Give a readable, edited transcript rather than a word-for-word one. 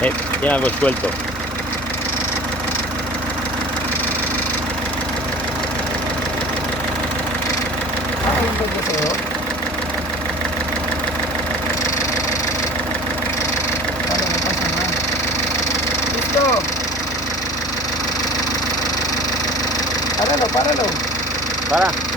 Tiene algo suelto. Ah, un buen deseo. Vale, no pasa nada. ¡Listo! Páralo, páralo. Para.